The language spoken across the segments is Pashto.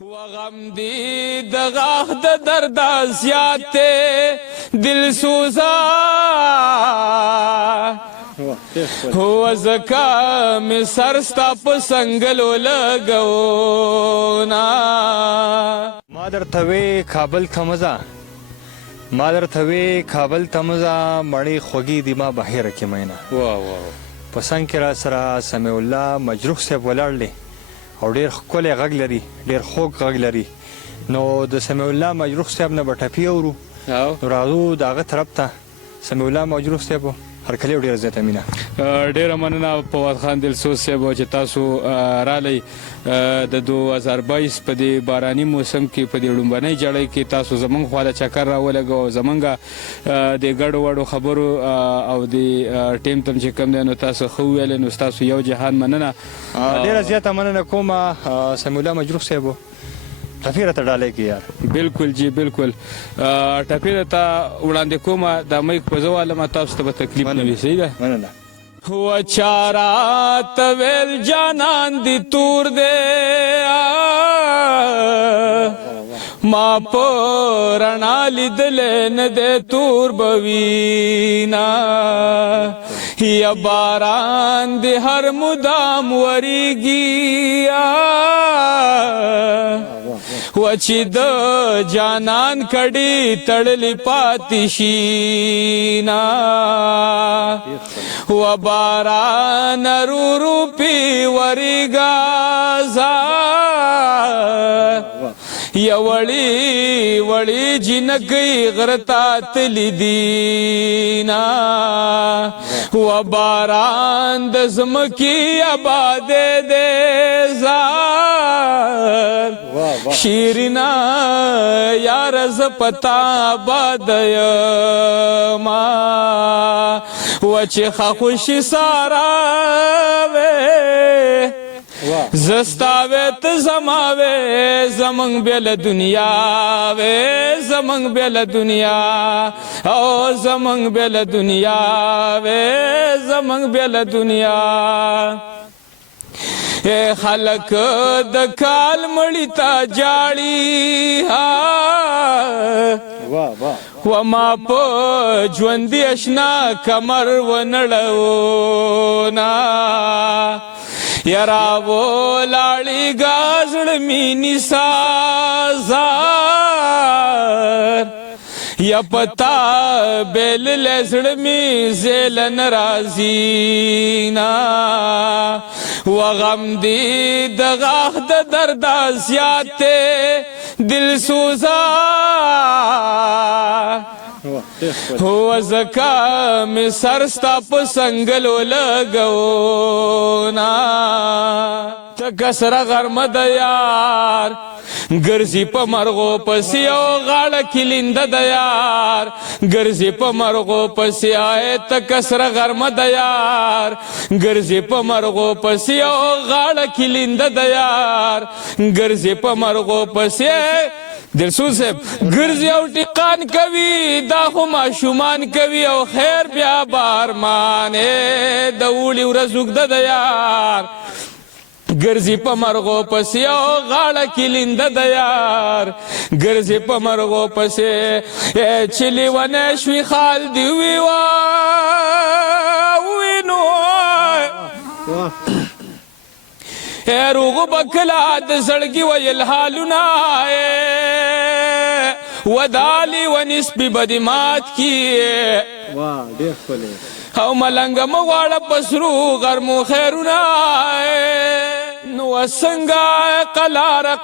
وغم دی دغاخ د درد زیات دل سوزا هو زکا می سرستا پسنگلو لگونا ما در توی کابل تمزا مړی خوږی دی ما بهیره کې مینا پسنګ کې را سره سمیع الله مجروح صاحب ولاړ دی او ډېر ښکلی غږ لري ډېر خوږ غږ لري نو د سمیع الله مجروح صاحب نه به ټپي اورو نو راځو د هغه طرف ته سمیع الله مجروح صاحب هرکلی او ډېره زیاته مینه ډېره مننه فواد خان دلسوز صاحب چې تاسو رالی د 2022 په دې باراني موسم کې په دې لومبنۍ جړۍ کې تاسو زمونږ خوا له چکر راولګو زمونږ د ګډو وړو خبرو او د ټیم تم چې کوم دی نو تاسو ښه وویل نو ستاسو یو جهان مننه ډېره زیاته مننه کوم سمیع الله مجروح صاحب ټپي راته ډالۍ کې یار بالکل جی بالکل ټپي راته وړاندې کومه د میک په زه والمه تاسو ته به تکلیف نه وي صحیح ده مننه و چارات ویل جانان دی تور دے ما پرنا لیدلن دے تور بوینا یا باران دی هر مدام وریگی وچی د جانان کڑی تڑلی پاتی شینا و باران رو رو پی وریگا یا وڑی وڑی جنگی غرطا تلی دینا و باران دزمکی آباد دے زار شیرنا یار ز پتا آباد یما وچ خوشی سارا وے زستاویت زماوے زمنگ بیل دنیا وے زمنگ بیل دنیا او زمنگ بیل دنیا وے زمنگ بیل دنیا اے خلق د کال مړی تا جاړي وما په ژوندي اشنا کمر ونړو نا یرا و لاړی گازړ مینی سازار یا پتا بیل لزړ می زیلن رازینا وغم دی دغاخ د درد زیات دل سوزا هو زکا می سرستا پسنگلو لگونا تکا سر غرم د یار گرزی پا مرغو پسی او غاڑا کلند د یار گرزی پا مرغو پسی آئے تکا سر غرم د یار گرزی پا مرغو پسی او غاڑا کلند د یار گرزی پا مرغو پسی دلسوز صاحب گرزی او ټیقان کوي دا خو ماشومان کوي او خیر بیا بارمانې د اوړي ورځ اوږده د یار گرزی پا مرغو پسی او غاڑا کلند د یار گرزی پا مرغو پسی چلی و نشوی خال دیوی وینو روغو بکلا د زړګي ویل حالونه ودالی و نسبی بدمات کی او ملنگ مغاڑا پسرو غرمو خیرونا نو سنگا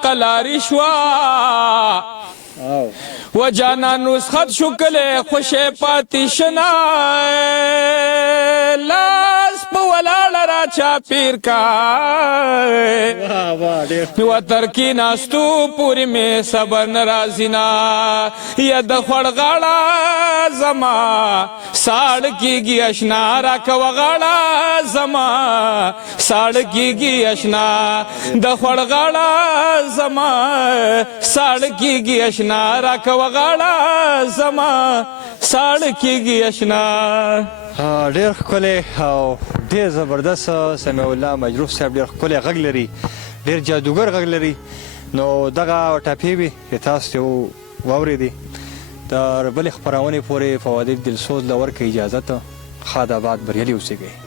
قلاری شوا و جانا نسخت شکل خوش پاتی شنا لاس پا ولالا را چا پیر کا و ترکی ناستو پوری میں صبر نرازینا یا دخوڑ غاڑا زما ساڑ کی گی اشنا راکو غاڑا زما ساڑ کی گی اشنا دخوڑ غاڑا زما ساڑ کی گی اشنا راکو غاڑا زما ساڑ کی گی اشنا ډېر ښکلی او ډېر زبردست سمیع الله مجروح صاحب ډېر ښکلی غږ لري ډېر جادوګر غږ لري نو دغه ټاپې وي چې تاسو ته واورېدې تر بلې خپرونې پورې فواد دلسوز له ورکړې اجازه ته ښاد آباد بریالي اوسئ.